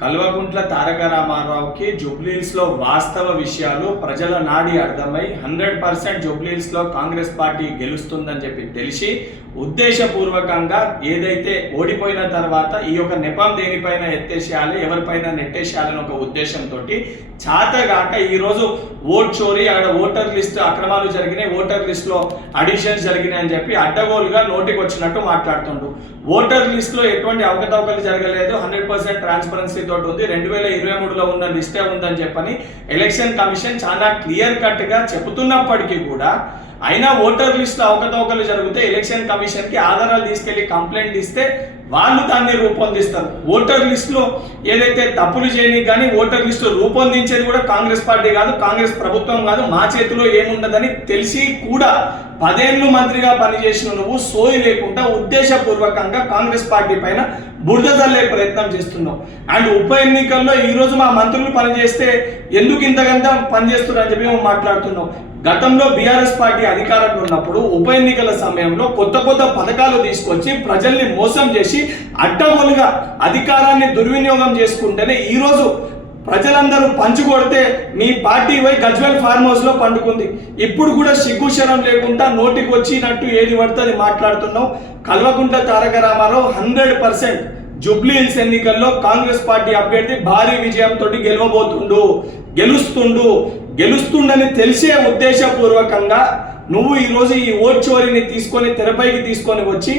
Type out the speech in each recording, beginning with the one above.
కల్వకుంట్ల తారక రామారావుకి జూబ్లీహిల్స్లో వాస్తవ విషయాలు ప్రజల నాడి అర్థమై హండ్రెడ్ పర్సెంట్ జూబ్లీహిల్స్లో కాంగ్రెస్ పార్టీ గెలుస్తుందని చెప్పి తెలిసి ఉద్దేశపూర్వకంగా ఏదైతే ఓడిపోయిన తర్వాత ఈ యొక్క నెపం దేనిపైన ఎత్తేసేయాలి ఎవరిపైన నెట్టేసేయాలని ఒక ఉద్దేశంతో చాతగాక ఈరోజు ఓట్ చోరీ అక్కడ ఓటర్ లిస్ట్ అక్రమాలు జరిగినాయి ఓటర్ లిస్ట్లో అడిషన్స్ జరిగినాయి అని చెప్పి అడ్డగోలుగా నోటికి వచ్చినట్టు మాట్లాడుతుండ్రు ఓటర్ లిస్ట్లో ఎటువంటి అవకతవకలు జరగలేదు హండ్రెడ్ పర్సెంట్ ట్రాన్స్పరెన్సీ తోటి ఉంది రెండు వేల ఇరవై మూడులో ఉన్న లిస్టే ఉందని చెప్పని ఎలక్షన్ కమిషన్ చాలా క్లియర్ కట్గా చెబుతున్నప్పటికీ కూడా అయినా ఓటర్ లిస్టులో అవకతవకలు జరిగితే ఎలక్షన్ కమిషన్కి ఆధారాలు తీసుకెళ్లి కంప్లైంట్ ఇస్తే వాళ్ళు దాన్ని రూపొందిస్తారు ఓటర్ లిస్టులో ఏదైతే తప్పులు చేయని కానీ ఓటర్ లిస్టు రూపొందించేది కూడా కాంగ్రెస్ పార్టీ కాదు కాంగ్రెస్ ప్రభుత్వం కాదు మా చేతిలో ఏముండదని తెలిసి కూడా పదేళ్ళు మంత్రిగా పనిచేసిన నువ్వు సోయి లేకుండా ఉద్దేశపూర్వకంగా కాంగ్రెస్ పార్టీ పైన బురద చల్లే ప్రయత్నం చేస్తున్నావు అండ్ ఉప ఎన్నికల్లో ఈరోజు మా మంత్రులు పనిచేస్తే ఎందుకు ఇంతకంత పనిచేస్తున్నారని చెప్పి మేము మాట్లాడుతున్నాం గతంలో బీఆర్ఎస్ పార్టీ అధికారంలో ఉన్నప్పుడు ఉప ఎన్నికల సమయంలో కొత్త కొత్త పథకాలు తీసుకొచ్చి ప్రజల్ని మోసం చేసి చేసి అడ్డగోలుగా అధికారాన్ని దుర్వినియోగం చేసుకుంటేనే ఈరోజు ప్రజలందరూ పంచుకొడితే మీ పార్టీ పోయి గజ్వెల్ ఫార్మ్ లో పండుకుంది ఇప్పుడు కూడా సిగ్గుశరం లేకుండా నోటికి వచ్చినట్టు ఏది పడుతుంది మాట్లాడుతున్నాం Kalvakuntla Taraka Rama Rao hundred percent Jubilee hills ఎన్నికల్లో కాంగ్రెస్ పార్టీ అభ్యర్థి భారీ విజయంతో గెలవబోతుండు గెలుస్తుండు గెలుస్తుండని తెలిసే ఉద్దేశపూర్వకంగా నువ్వు ఈరోజు ఈ ఓర్చువరిని తీసుకొని తెరపైకి తీసుకొని వచ్చి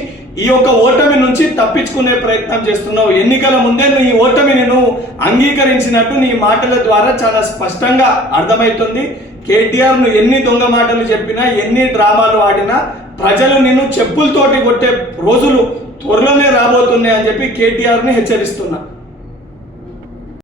ఈ యొక్క ఓటమి నుంచి తప్పించుకునే ప్రయత్నం చేస్తున్నావు ఎన్నికల ముందే నువ్వు ఈ ఓటమిని నువ్వు అంగీకరించినట్టు నీ మాటల ద్వారా చాలా స్పష్టంగా అర్థమవుతుంది కేటీఆర్ నువ్వు ఎన్ని దొంగ మాటలు చెప్పినా ఎన్ని డ్రామాలు ఆడినా ప్రజలు నిన్ను చెప్పులతోటి కొట్టే రోజులు త్వరలోనే రాబోతున్నాయి అని చెప్పి కేటీఆర్ని హెచ్చరిస్తున్నా